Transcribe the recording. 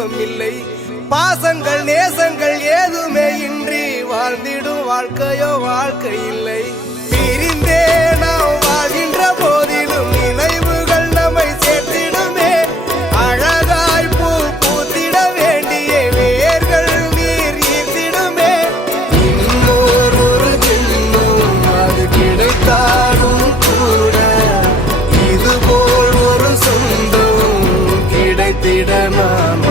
தெய்வம் இல்லை. பாசங்கள் நேசங்கள் ஏதுமே இன்றி வாழ்ந்திடும் வாழ்க்கையோ வாழ்க்கை இல்லை. பிரிந்தே நாம் வாழ்கின்ற போதிலும் நினைவுகள் நம்மை சேர்த்திடுமே. அழகாய் பூ பூத்திட வேண்டிய வேர்கள் நீர் ஈர்த்திடுமே. இன்னொரு ஜென்மம் அது கிடைத்தாலும் கூட இதுபோல் ஒரு சொந்தம் கிடைத்திட நாம்